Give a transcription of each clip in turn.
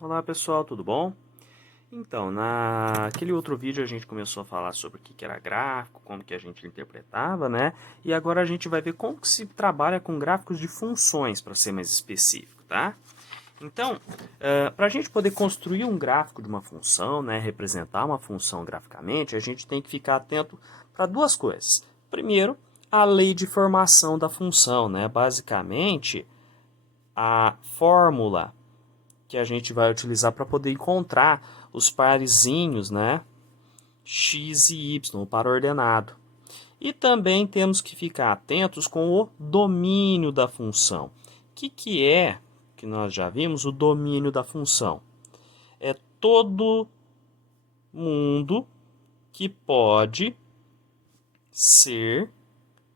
Olá pessoal, tudo bom? Então, naquele outro vídeo a gente começou a falar sobre o que era gráfico, como que a gente interpretava, né? E agora a gente vai ver como que se trabalha com gráficos de funções, para ser mais específico, tá? Então, para a gente poder construir um gráfico de uma função, né, representar uma função graficamente, a gente tem que ficar atento para duas coisas. Primeiro, a lei de formação da função, né? Basicamente, a fórmula que a gente vai utilizar para poder encontrar os parezinhos, né, x e y, o par ordenado. E também temos que ficar atentos com o domínio da função. O que é, que nós já vimos, o domínio da função? É todo mundo que pode ser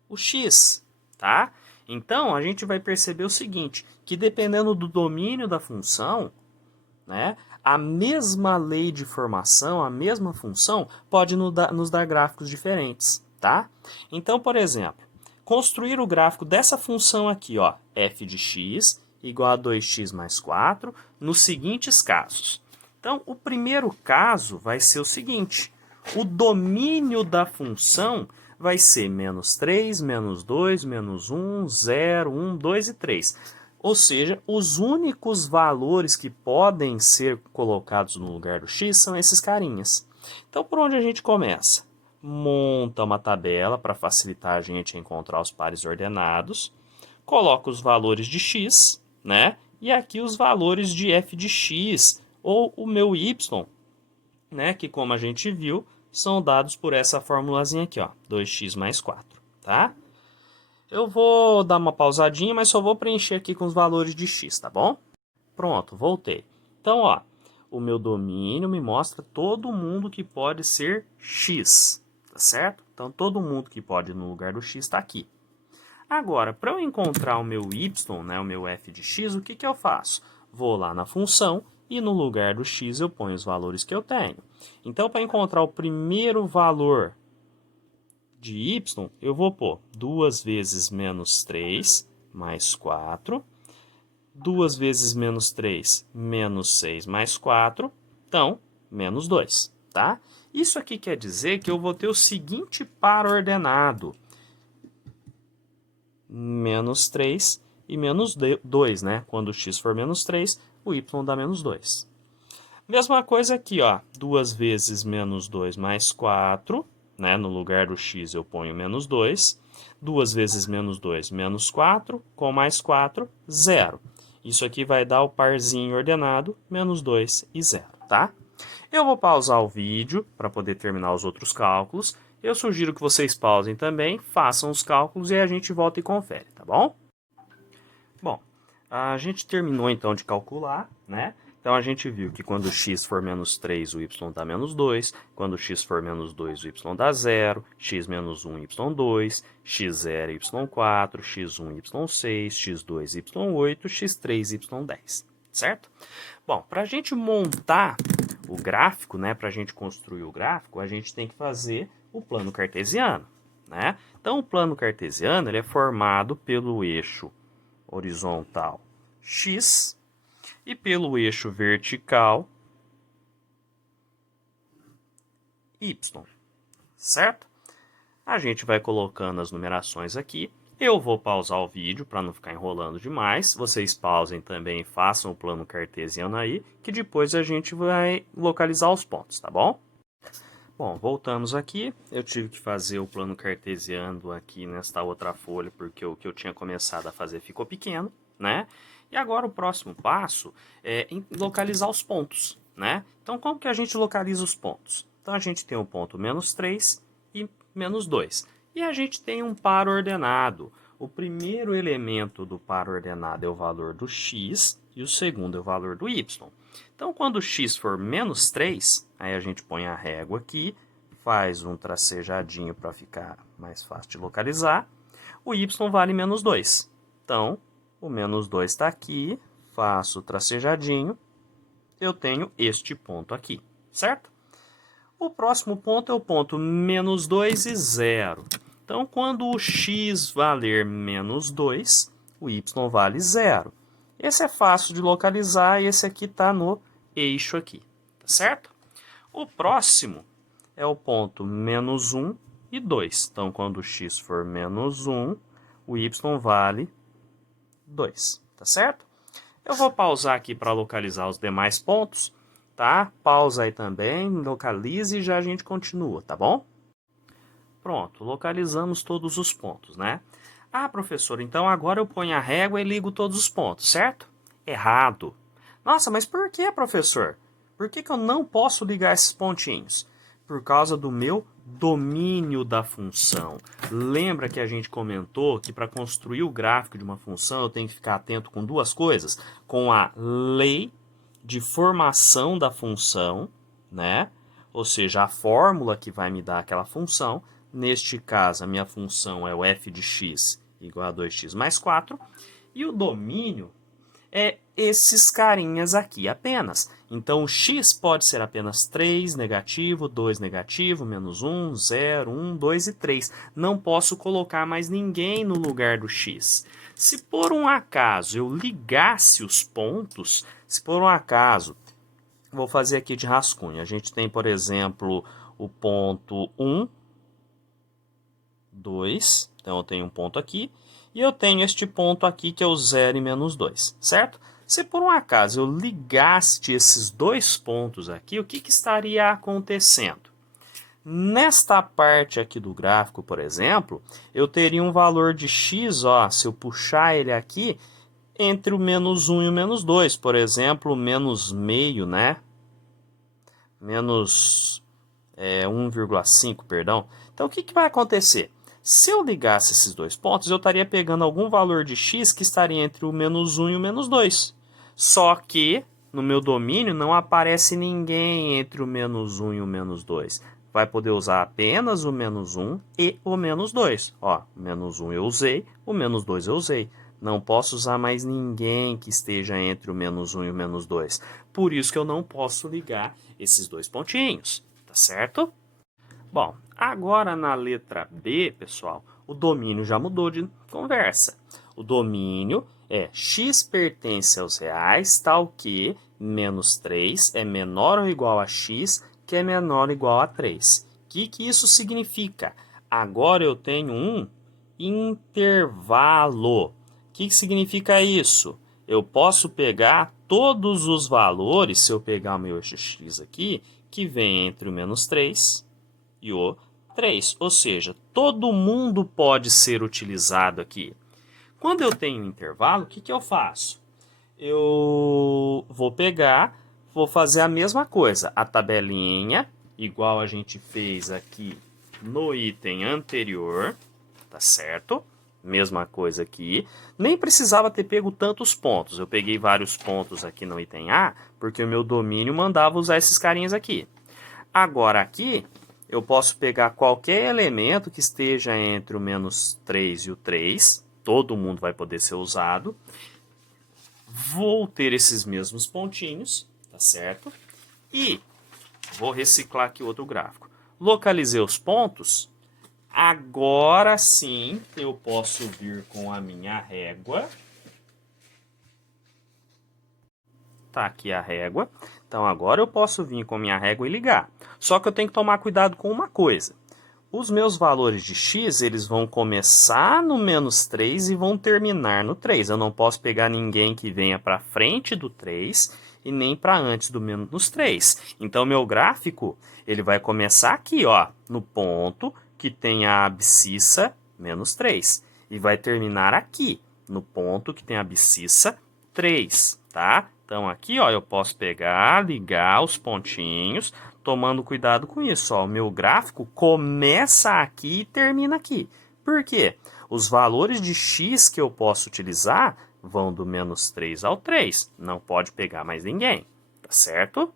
o x, tá? Então, a gente vai perceber o seguinte, que dependendo do domínio da função, né, a mesma lei de formação, a mesma função, pode nos dar gráficos diferentes, tá? Então, por exemplo, construir o gráfico dessa função aqui, ó, f de x igual a 2x mais 4, nos seguintes casos. Então, o primeiro caso vai ser o seguinte, o domínio da função vai ser menos 3, menos 2, menos 1, 0, 1, 2 e 3. Ou seja, os únicos valores que podem ser colocados no lugar do x são esses carinhas. Então, por onde a gente começa? Monta uma tabela para facilitar a gente encontrar os pares ordenados. Coloca os valores de x, né? E aqui os valores de f de x, ou o meu y, né? Que como a gente viu, são dados por essa formulazinha aqui, ó, 2x mais 4, tá? Eu vou dar uma pausadinha, mas só vou preencher aqui com os valores de x, tá bom? Pronto, voltei. Então, ó, o meu domínio me mostra todo mundo que pode ser x, tá certo? Então, todo mundo que pode ir no lugar do x está aqui. Agora, para eu encontrar o meu y, né, o meu f de x, o que eu faço? Vou lá na função e no lugar do x eu ponho os valores que eu tenho. Então, para encontrar o primeiro valor de y, eu vou pôr 2 vezes menos 3 mais 4, 2 vezes menos 3 menos 6 mais 4, então, menos 2, tá? Isso aqui quer dizer que eu vou ter o seguinte par ordenado, menos 3 e menos 2, né? Quando o x for menos 3, o y dá menos 2. Mesma coisa aqui, ó, 2 vezes menos 2 mais 4, né? No lugar do x eu ponho menos 2. 2 vezes menos 2, menos 4, com mais 4, 0. Isso aqui vai dar o parzinho ordenado, menos 2 e 0, tá? Eu vou pausar o vídeo para poder terminar os outros cálculos. Eu sugiro que vocês pausem também, façam os cálculos e a gente volta e confere, tá bom? Bom, a gente terminou então de calcular, né? Então a gente viu que quando x for menos 3, o y dá menos 2, quando x for menos 2, o y dá 0, x menos 1, y2, x0, y4, x1, y6, x2, y8, x3, y10, certo? Bom, para a gente montar o gráfico, né, para a gente construir o gráfico, a gente tem que fazer o plano cartesiano, né? Então o plano cartesiano ele é formado pelo eixo horizontal x e pelo eixo vertical y, certo? A gente vai colocando as numerações aqui. Eu vou pausar o vídeo para não ficar enrolando demais. Vocês pausem também e façam o plano cartesiano aí, que depois a gente vai localizar os pontos, tá bom? Bom, voltamos aqui. Eu tive que fazer o plano cartesiano aqui nesta outra folha, porque o que eu tinha começado a fazer ficou pequeno, né? E agora o próximo passo é localizar os pontos, né? Então, como que a gente localiza os pontos? Então, a gente tem o ponto menos 3 e menos 2. E a gente tem um par ordenado. O primeiro elemento do par ordenado é o valor do x e o segundo é o valor do y. Então, quando o x for menos 3, aí a gente põe a régua aqui, faz um tracejadinho para ficar mais fácil de localizar. O y vale menos 2. Então, o menos 2 está aqui, faço o tracejadinho, eu tenho este ponto aqui, certo? O próximo ponto é o ponto menos 2 e 0. Então, quando o x valer menos 2, o y vale 0. Esse é fácil de localizar e esse aqui está no eixo aqui, tá certo? O próximo é o ponto menos 1 e 2. Então, quando o x for menos 1, o y vale 2, tá certo? Eu vou pausar aqui para localizar os demais pontos, tá? Pausa aí também, localize e já a gente continua, tá bom? Pronto, localizamos todos os pontos, né? Ah, professor, então agora eu ponho a régua e ligo todos os pontos, certo? Errado. Nossa, mas por que, professor? Por que eu não posso ligar esses pontinhos? Por causa do meu domínio da função. Lembra que a gente comentou que para construir o gráfico de uma função eu tenho que ficar atento com duas coisas? Com a lei de formação da função, né? Ou seja, a fórmula que vai me dar aquela função. Neste caso, a minha função é o f de x igual a 2x mais 4. E o domínio é esses carinhas aqui apenas. Então, o x pode ser apenas 3 negativo, 2 negativo, menos 1, 0, 1, 2 e 3. Não posso colocar mais ninguém no lugar do x. Se por um acaso eu ligasse os pontos, se por um acaso, vou fazer aqui de rascunho. A gente tem, por exemplo, o ponto 1, 2, então eu tenho um ponto aqui, e eu tenho este ponto aqui que é o 0 e menos 2, certo? Se por um acaso eu ligasse esses dois pontos aqui, o que estaria acontecendo? Nesta parte aqui do gráfico, por exemplo, eu teria um valor de x, ó, se eu puxar ele aqui, entre o menos 1 e o menos 2, por exemplo, menos meio, né? Menos 1,5, perdão. Então, o que vai acontecer? Se eu ligasse esses dois pontos, eu estaria pegando algum valor de x que estaria entre o menos 1 e o menos 2. Só que, no meu domínio, não aparece ninguém entre o menos 1 e o menos 2. Vai poder usar apenas o menos 1 e o menos 2. Ó, o menos 1 eu usei, o menos 2 eu usei. Não posso usar mais ninguém que esteja entre o menos 1 e o menos 2. Por isso que eu não posso ligar esses dois pontinhos, tá certo? Bom, agora na letra B, pessoal, o domínio já mudou de conversa. O domínio é x pertence aos reais, tal que menos 3 é menor ou igual a x, que é menor ou igual a 3. O que isso significa? Agora eu tenho um intervalo. O que significa isso? Eu posso pegar todos os valores, se eu pegar o meu eixo x aqui, que vem entre o menos 3 e o 3. Ou seja, todo mundo pode ser utilizado aqui. Quando eu tenho um intervalo, o que eu faço? Eu vou pegar, vou fazer a mesma coisa. A tabelinha, igual a gente fez aqui no item anterior, tá certo? Mesma coisa aqui. Nem precisava ter pego tantos pontos. Eu peguei vários pontos aqui no item A, porque o meu domínio mandava usar esses carinhas aqui. Agora aqui, eu posso pegar qualquer elemento que esteja entre o menos 3 e o 3. Todo mundo vai poder ser usado. Vou ter esses mesmos pontinhos, tá certo? E vou reciclar aqui outro gráfico. Localizei os pontos. Agora sim, eu posso vir com a minha régua. Tá aqui a régua. Então, agora eu posso vir com a minha régua e ligar. Só que eu tenho que tomar cuidado com uma coisa. Os meus valores de x, eles vão começar no menos 3 e vão terminar no 3. Eu não posso pegar ninguém que venha para frente do 3 e nem para antes do menos 3. Então, meu gráfico, ele vai começar aqui, ó, no ponto que tem a abscissa menos 3. E vai terminar aqui, no ponto que tem a abscissa 3, tá? Então, aqui, ó, eu posso pegar, ligar os pontinhos, tomando cuidado com isso. Ó, o meu gráfico começa aqui e termina aqui. Por quê? Os valores de x que eu posso utilizar vão do menos 3 ao 3. Não pode pegar mais ninguém, tá certo?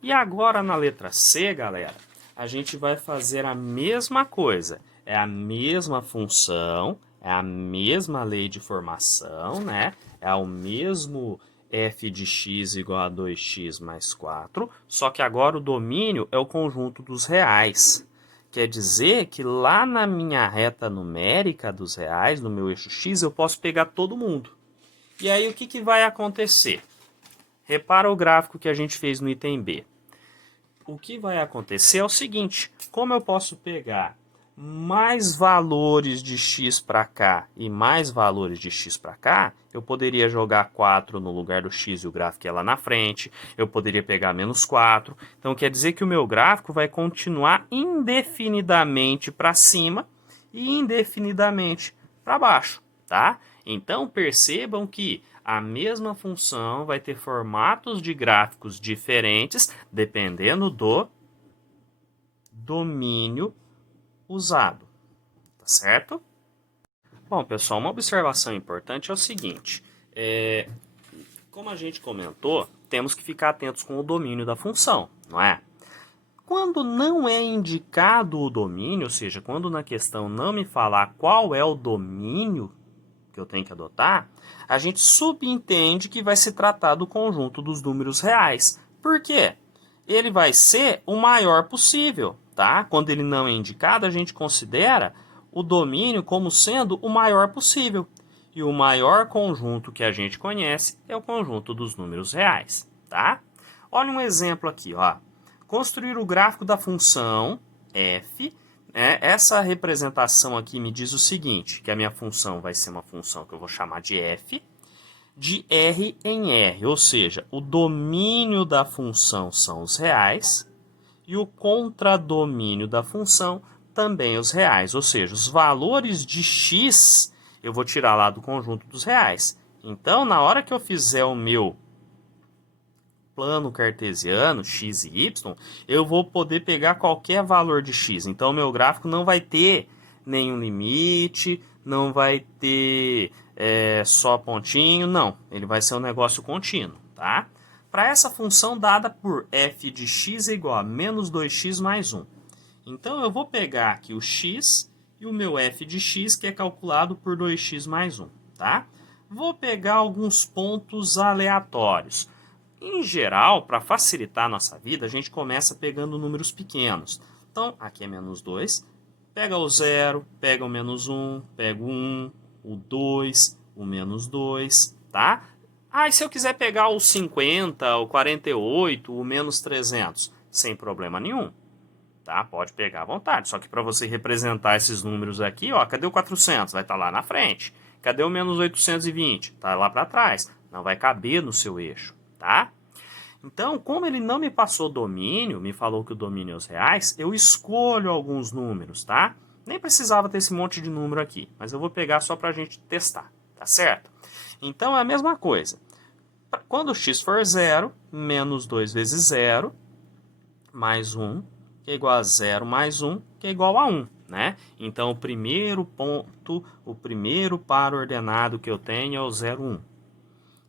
E agora na letra C, galera, a gente vai fazer a mesma coisa. É a mesma função, é a mesma lei de formação, né? É o mesmo f de x igual a 2x mais 4, só que agora o domínio é o conjunto dos reais. Quer dizer que lá na minha reta numérica dos reais, no meu eixo x, eu posso pegar todo mundo. E aí o que vai acontecer? repara o gráfico que a gente fez no item B. O que vai acontecer é o seguinte, como eu posso pegar mais valores de x para cá e mais valores de x para cá, eu poderia jogar 4 no lugar do x e o gráfico é lá na frente, eu poderia pegar menos 4, então quer dizer que o meu gráfico vai continuar indefinidamente para cima e indefinidamente para baixo, tá? Então percebam que a mesma função vai ter formatos de gráficos diferentes dependendo do domínio usado, tá certo? Bom, pessoal, uma observação importante é o seguinte, como a gente comentou, temos que ficar atentos com o domínio da função, não é? Quando não é indicado o domínio, ou seja, quando na questão não me falar qual é o domínio que eu tenho que adotar, a gente subentende que vai se tratar do conjunto dos números reais. Por quê? Ele vai ser o maior possível, tá? Quando ele não é indicado, a gente considera o domínio como sendo o maior possível. E o maior conjunto que a gente conhece é o conjunto dos números reais, tá? Olha um exemplo aqui, ó. Construir o gráfico da função f. Essa representação aqui me diz o seguinte, que a minha função vai ser uma função que eu vou chamar de f, de R em R, ou seja, o domínio da função são os reais e o contradomínio da função também os reais, ou seja, os valores de x eu vou tirar lá do conjunto dos reais. Então, na hora que eu fizer o meu plano cartesiano, x e y, eu vou poder pegar qualquer valor de x. Então, o meu gráfico não vai ter nenhum limite, não vai ter só pontinho, não. Ele vai ser um negócio contínuo, tá? Para essa função dada por f de x é igual a menos 2x mais 1. Então, eu vou pegar aqui o x e o meu f de x, que é calculado por 2x mais 1, tá? Vou pegar alguns pontos aleatórios. Em geral, para facilitar a nossa vida, a gente começa pegando números pequenos. Então, aqui é menos 2, pega o 0, pega o menos 1, pega o 1, o 2, o menos 2, tá? E se eu quiser pegar o 50, o 48, o menos 300, sem problema nenhum, tá? Pode pegar à vontade, só que para você representar esses números aqui, ó, cadê o 400? Vai estar lá na frente. Cadê o menos 820? Tá lá para trás, não vai caber no seu eixo. Tá? Então, como ele não me passou domínio, me falou que o domínio é os reais, eu escolho alguns números, tá? Nem precisava ter esse monte de número aqui, mas eu vou pegar só para a gente testar, tá certo? Então, é a mesma coisa. Quando x for 0, menos 2 vezes 0, mais 1, que é igual a 0 mais 1, que é igual a 1, né? Então, o primeiro ponto, o primeiro par ordenado que eu tenho é o 0, 1.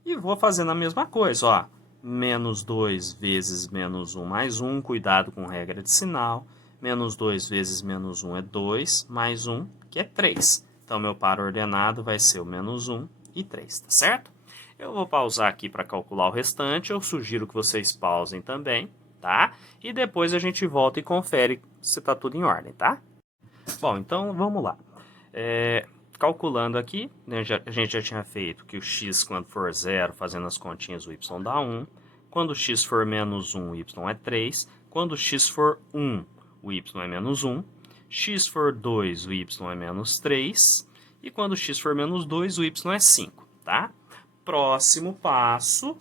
E vou fazendo a mesma coisa, ó. Menos 2 vezes menos 1 mais 1, cuidado com regra de sinal. Menos 2 vezes menos 1 é 2, mais 1, que é 3. Então, meu par ordenado vai ser o menos 1 e 3, tá certo? Eu vou pausar aqui para calcular o restante, eu sugiro que vocês pausem também, tá? E depois a gente volta e confere se está tudo em ordem, tá? Bom, então vamos lá. Calculando aqui, né, a gente já tinha feito que o x, quando for 0, fazendo as continhas, o y dá 1. Quando o x for menos 1, o y é 3. Quando o x for 1, o y é menos 1. X for 2, o y é menos 3. E quando o x for menos 2, o y é 5. Tá? Próximo passo,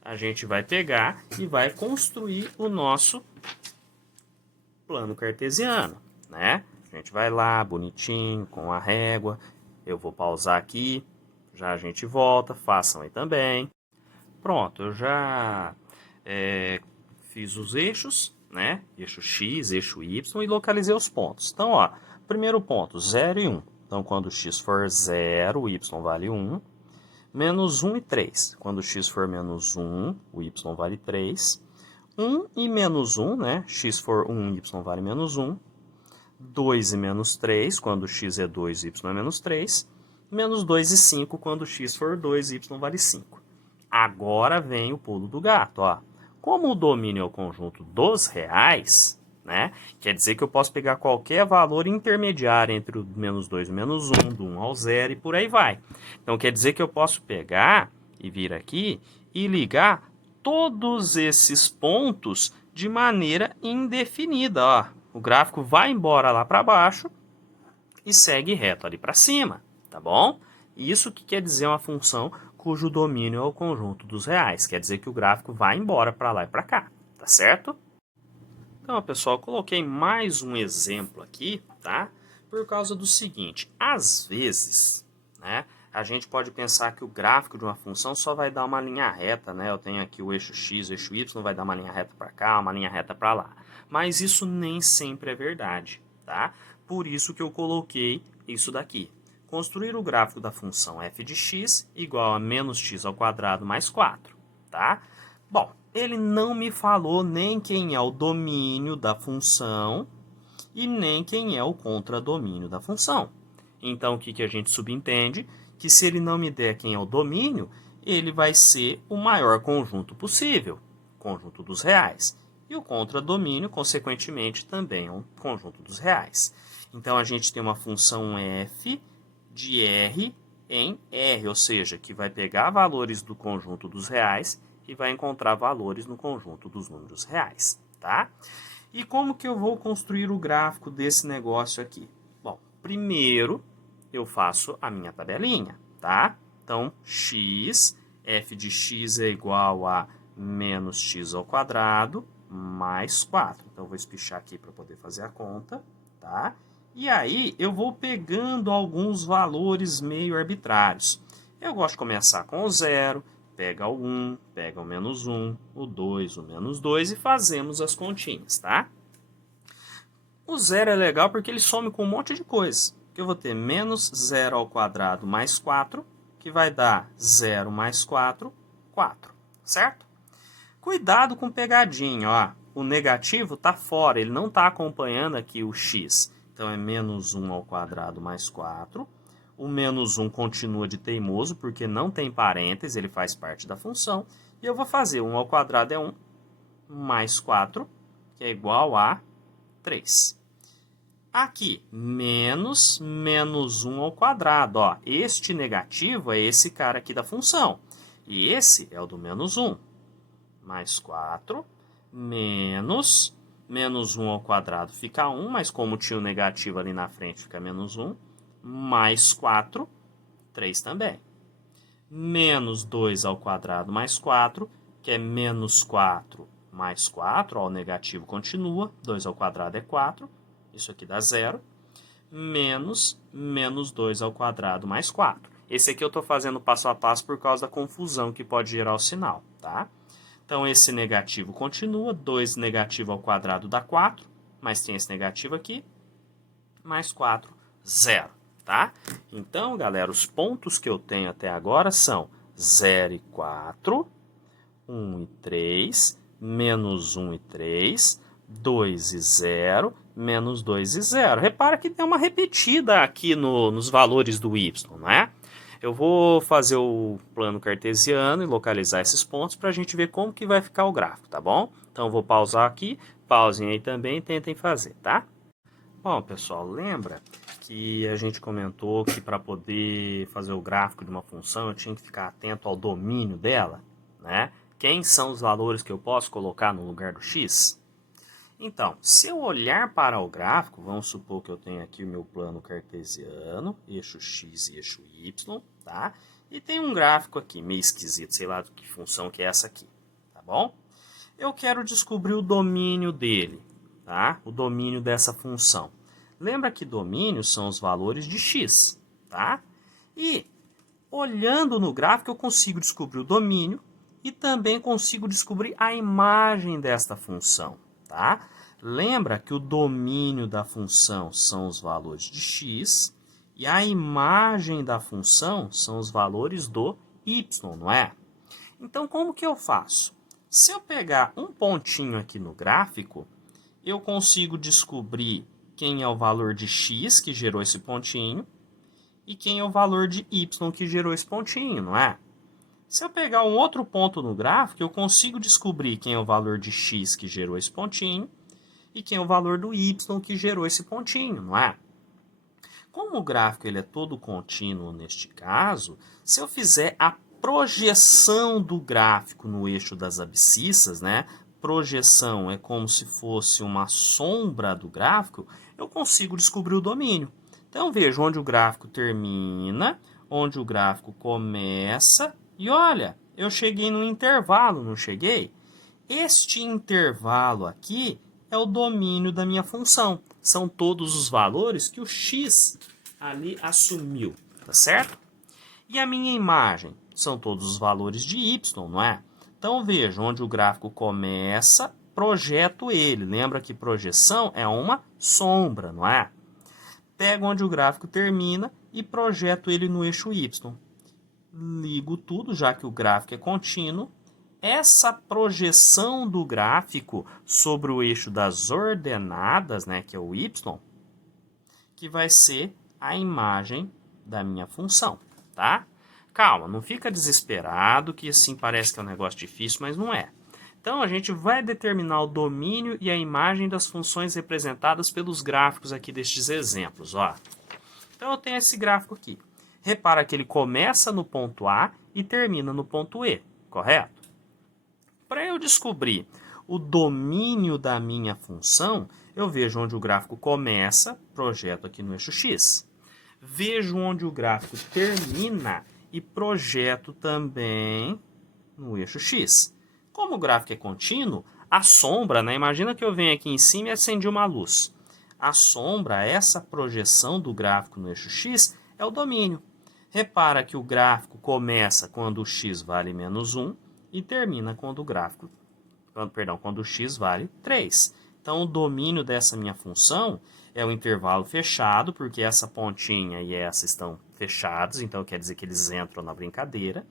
a gente vai pegar e vai construir o nosso plano cartesiano, né? A gente vai lá, bonitinho, com a régua. Eu vou pausar aqui, já a gente volta, façam aí também. Pronto, eu já fiz os eixos, né? Eixo X, eixo Y e localizei os pontos. Então, ó, primeiro ponto, 0 e 1. Então, quando o X for 0, o Y vale 1. Menos 1 e 3. Quando o X for menos 1, o Y vale 3. 1 e menos 1, né? X for 1, Y vale menos 1. 2 e menos 3, quando x é 2, y é menos 3. Menos 2 e 5, quando x for 2, y vale 5. Agora vem o pulo do gato, ó. Como o domínio é o conjunto dos reais, né? Quer dizer que eu posso pegar qualquer valor intermediário entre o menos 2 e o menos 1, do 1 ao 0 e por aí vai. Então, quer dizer que eu posso pegar e vir aqui e ligar todos esses pontos de maneira indefinida. Ó. O gráfico vai embora lá para baixo e segue reto ali para cima, tá bom? Isso que quer dizer uma função cujo domínio é o conjunto dos reais. Quer dizer que o gráfico vai embora para lá e para cá, tá certo? Então, pessoal, eu coloquei mais um exemplo aqui, tá? Por causa do seguinte, às vezes, né, a gente pode pensar que o gráfico de uma função só vai dar uma linha reta, né? Eu tenho aqui o eixo x, o eixo y, vai dar uma linha reta para cá, uma linha reta para lá. Mas isso nem sempre é verdade, tá? Por isso que eu coloquei isso daqui. Construir o gráfico da função f de x igual a menos x ao quadrado mais 4, tá? Bom, ele não me falou nem quem é o domínio da função e nem quem é o contradomínio da função. Então, o que a gente subentende? Que se ele não me der quem é o domínio, ele vai ser o maior conjunto possível, conjunto dos reais. E o contradomínio, consequentemente, também é um conjunto dos reais. Então, a gente tem uma função f de R em R, ou seja, que vai pegar valores do conjunto dos reais e vai encontrar valores no conjunto dos números reais, tá? E como que eu vou construir o gráfico desse negócio aqui? Bom, primeiro eu faço a minha tabelinha, tá? Então, f de x é igual a menos x ao quadrado mais 4. Então, eu vou espichar aqui para poder fazer a conta, tá? E aí, eu vou pegando alguns valores meio arbitrários. Eu gosto de começar com o 0, pega o 1, pega o menos 1, o 2, o menos 2 e fazemos as continhas, tá? O 0 é legal porque ele some com um monte de coisa. Eu vou ter menos 0 ao quadrado mais 4, que vai dar 0 mais 4, 4, certo? Cuidado com pegadinha, ó. O negativo está fora, ele não está acompanhando aqui o x. Então, é menos 1 ao quadrado mais 4. O menos 1 continua de teimoso, porque não tem parênteses, ele faz parte da função. E eu vou fazer 1 ao quadrado é 1, mais 4, que é igual a 3. Aqui, menos 1 ao quadrado. Ó, este negativo é esse cara aqui da função. E esse é o do menos 1. Mais 4, menos 1 ao quadrado fica 1, mas como tinha o negativo ali na frente, fica menos 1. Mais 4, 3 também. Menos 2 ao quadrado mais 4, que é menos 4 mais 4. Ó, o negativo continua. 2 ao quadrado é 4. Isso aqui dá 0. Menos 2 ao quadrado mais 4. Esse aqui eu estou fazendo passo a passo por causa da confusão que pode gerar o sinal, tá? Então, esse negativo continua. 2 negativo ao quadrado dá 4. Mas tem esse negativo aqui. Mais 4, 0. Tá? Então, galera, os pontos que eu tenho até agora são 0 e 4, 1 e 3, menos 1 e 3, 2 e 0, menos 2 e 0. Repara que tem uma repetida aqui nos valores do y, não é? Eu vou fazer o plano cartesiano e localizar esses pontos para a gente ver como que vai ficar o gráfico, tá bom? Então, eu vou pausar aqui, pausem aí também e tentem fazer, tá? Bom, pessoal, lembra que a gente comentou que para poder fazer o gráfico de uma função eu tinha que ficar atento ao domínio dela, né? Quem são os valores que eu posso colocar no lugar do x? Então, se eu olhar para o gráfico, vamos supor que eu tenho aqui o meu plano cartesiano, eixo x e eixo y, tá? E tem um gráfico aqui meio esquisito, sei lá que função que é essa aqui, tá bom? Eu quero descobrir o domínio dele, tá? O domínio dessa função. Lembra que domínios são os valores de x, tá? E olhando no gráfico eu consigo descobrir o domínio e também consigo descobrir a imagem desta função, tá? Lembra que o domínio da função são os valores de x e a imagem da função são os valores do y, não é? Então, como que eu faço? Se eu pegar um pontinho aqui no gráfico, eu consigo descobrir quem é o valor de x que gerou esse pontinho e quem é o valor de y que gerou esse pontinho, não é? Se eu pegar um outro ponto no gráfico, eu consigo descobrir quem é o valor de x que gerou esse pontinho e quem é o valor do y que gerou esse pontinho, não é? Como o gráfico ele é todo contínuo neste caso, se eu fizer a projeção do gráfico no eixo das abscissas, né? Projeção é como se fosse uma sombra do gráfico, eu consigo descobrir o domínio. Então, vejo onde o gráfico termina, onde o gráfico começa, e olha, eu cheguei no intervalo, não cheguei? Este intervalo aqui é o domínio da minha função. São todos os valores que o x ali assumiu, tá certo? E a minha imagem? São todos os valores de y, não é? Então, veja, onde o gráfico começa, projeto ele. Lembra que projeção é uma sombra, não é? Pego onde o gráfico termina e projeto ele no eixo y. Ligo tudo, já que o gráfico é contínuo. Essa projeção do gráfico sobre o eixo das ordenadas, né, que é o y, que vai ser a imagem da minha função, tá? Calma, não fica desesperado, que assim parece que é um negócio difícil, mas não é. Então, a gente vai determinar o domínio e a imagem das funções representadas pelos gráficos aqui destes exemplos, ó. Então, eu tenho esse gráfico aqui. Repara que ele começa no ponto A e termina no ponto E, correto? Para eu descobrir o domínio da minha função, eu vejo onde o gráfico começa, projeto aqui no eixo X. Vejo onde o gráfico termina e projeto também no eixo X. Como o gráfico é contínuo, a sombra, né? Imagina que eu venho aqui em cima e acendi uma luz. A sombra, essa projeção do gráfico no eixo X, é o domínio. Repara que o gráfico começa quando o x vale menos 1 e termina quando quando o x vale 3. Então, o domínio dessa minha função é o intervalo fechado, porque essa pontinha e essa estão fechados, então quer dizer que eles entram na brincadeira,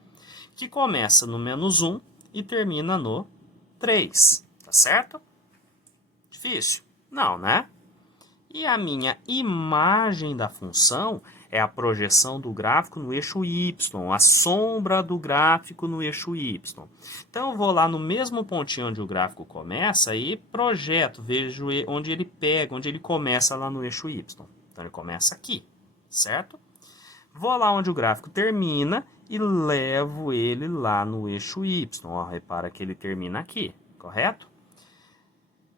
que começa no menos 1 e termina no 3, tá certo? Difícil? Não, né? E a minha imagem da função é a projeção do gráfico no eixo y, a sombra do gráfico no eixo y. Então, eu vou lá no mesmo pontinho onde o gráfico começa e projeto, vejo onde ele pega, onde ele começa lá no eixo y. Então, ele começa aqui, certo? Vou lá onde o gráfico termina e levo ele lá no eixo y. Ó, repara que ele termina aqui, correto?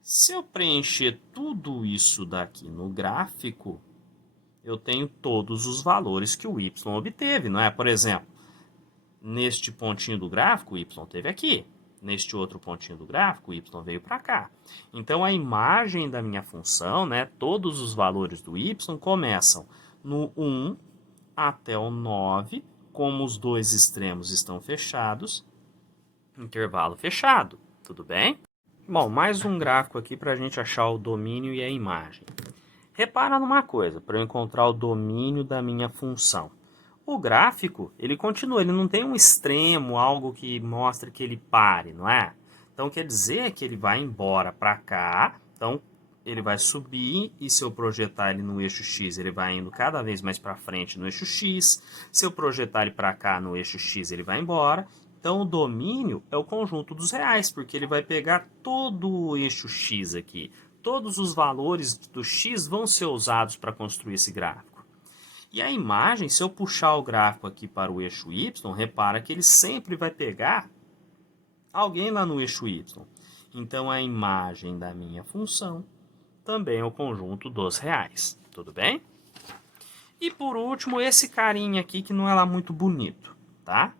Se eu preencher tudo isso daqui no gráfico, eu tenho todos os valores que o y obteve, não é? Por exemplo, neste pontinho do gráfico, o y teve aqui. Neste outro pontinho do gráfico, o y veio para cá. Então, a imagem da minha função, né, todos os valores do y começam no 1 até o 9, como os dois extremos estão fechados, intervalo fechado, tudo bem? Bom, mais um gráfico aqui para a gente achar o domínio e a imagem. Repara numa coisa, para eu encontrar o domínio da minha função. O gráfico, ele continua, ele não tem um extremo, algo que mostra que ele pare, não é? Então, quer dizer que ele vai embora para cá, então ele vai subir e se eu projetar ele no eixo X, ele vai indo cada vez mais para frente no eixo X. Se eu projetar ele para cá no eixo X, ele vai embora. Então, o domínio é o conjunto dos reais, porque ele vai pegar todo o eixo X aqui. Todos os valores do X vão ser usados para construir esse gráfico. E a imagem, se eu puxar o gráfico aqui para o eixo Y, repara que ele sempre vai pegar alguém lá no eixo Y. Então, a imagem da minha função também é o conjunto dos reais. Tudo bem? E por último, esse carinha aqui que não é lá muito bonito, tá?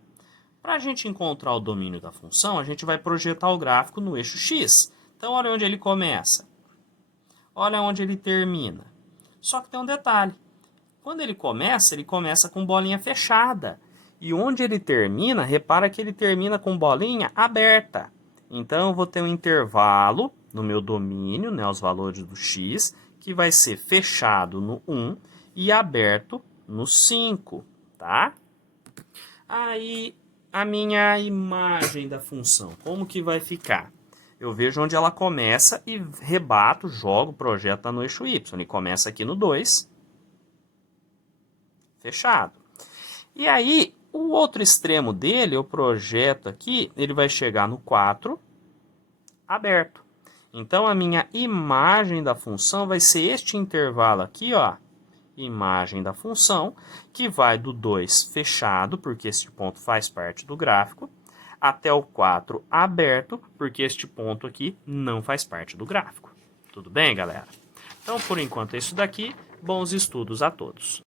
Para a gente encontrar o domínio da função, a gente vai projetar o gráfico no eixo X. Então, olha onde ele começa. Olha onde ele termina. Só que tem um detalhe. Quando ele começa com bolinha fechada. E onde ele termina, repara que ele termina com bolinha aberta. Então, eu vou ter um intervalo no meu domínio, né, os valores do x, que vai ser fechado no 1 e aberto no 5, tá? Aí, a minha imagem da função, como que vai ficar? Eu vejo onde ela começa e rebato, jogo, projeto no eixo y. Ele começa aqui no 2, fechado. E aí, o outro extremo dele, eu projeto aqui, ele vai chegar no 4, aberto. Então, a minha imagem da função vai ser este intervalo aqui, ó, imagem da função, que vai do 2 fechado, porque este ponto faz parte do gráfico, até o 4 aberto, porque este ponto aqui não faz parte do gráfico. Tudo bem, galera? Então, por enquanto é isso daqui. Bons estudos a todos.